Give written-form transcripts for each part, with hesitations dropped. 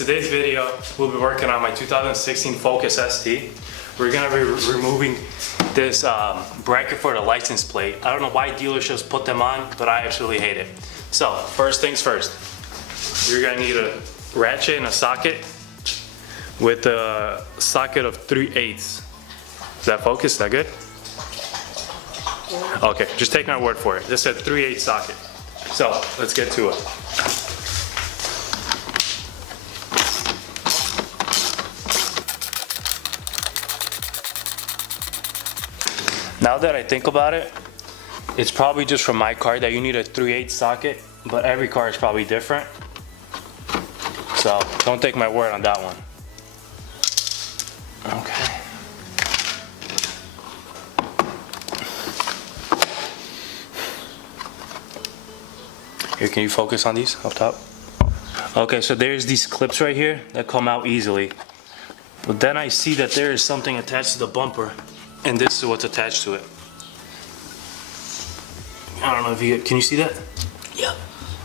today's video, we'll be working on my 2016 Focus ST. We're gonna be removing this bracket for the license plate. I don't know why dealerships put them on, but I absolutely hate it. So, first things first. You're gonna need a ratchet and a socket with a socket of 3/8. Is that focus? Is that good? Okay, just take my word for it. This said 3/8 socket. So, let's get to it. Now that I think about it, it's probably just from my car that you need a 3/8 socket, but every car is probably different. So don't take my word on that one. Okay. Here, can you focus on these up top? Okay, so there's these clips right here that come out easily. But then I see that there is something attached to the bumper. And this is what's attached to it. I don't know if can you see that? Yeah.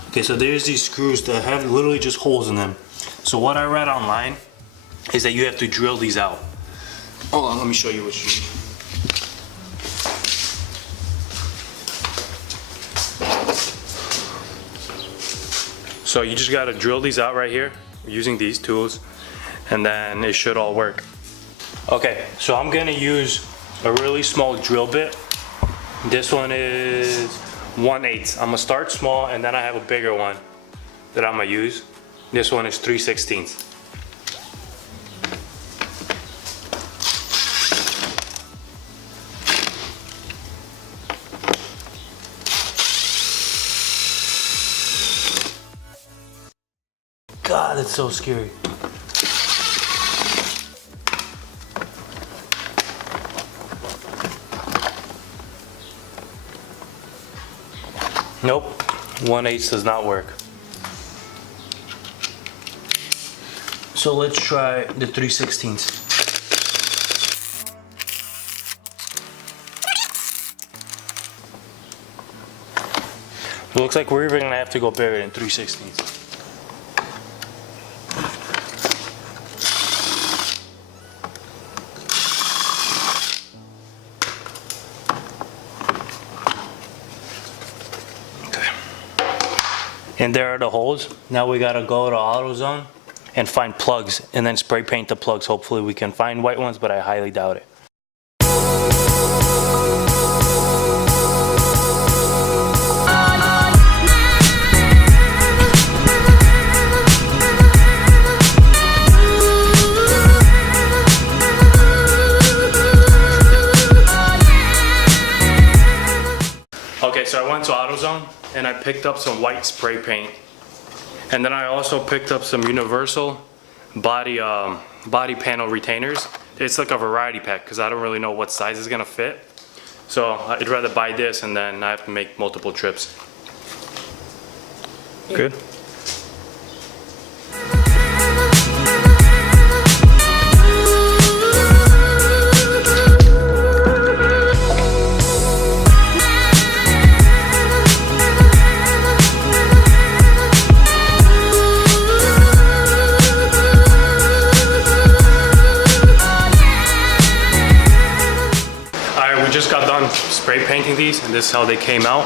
Okay, so there's these screws that have literally just holes in them. So what I read online is that you have to drill these out. Hold on, let me show you what you need. So you just gotta drill these out right here using these tools, and then it should all work. Okay, so I'm gonna use a really small drill bit. This one is 1/8. I'm gonna start small and then I have a bigger one that I'm gonna use. This one is 3/16. God, that's so scary. Nope, 1/8 does not work. So let's try the 3/16. It looks like we're even gonna have to go bigger than 3/16. And there are the holes. Now we gotta go to AutoZone and find plugs and then spray paint the plugs. Hopefully we can find white ones, but I highly doubt it. Okay, so I went to AutoZone and I picked up some white spray paint, and then I also picked up some universal body panel retainers. It's like a variety pack because I don't really know what size is gonna fit, so I'd rather buy this and then I have to make multiple trips. Good. Just got done spray painting these and this is how they came out.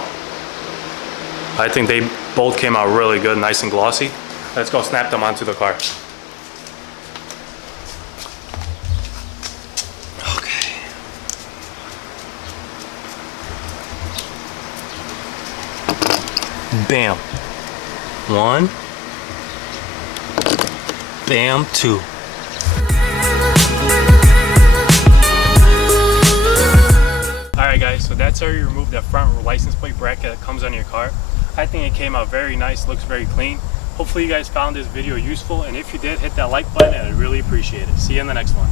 I think they both came out really good, nice and glossy. Let's go snap them onto the car. Okay. Bam. 1. Bam, 2. Alright guys, so that's how you remove that front license plate bracket that comes on your car. I think it came out very nice, looks very clean. Hopefully you guys found this video useful, and if you did, hit that like button and I'd really appreciate it. See you in the next one.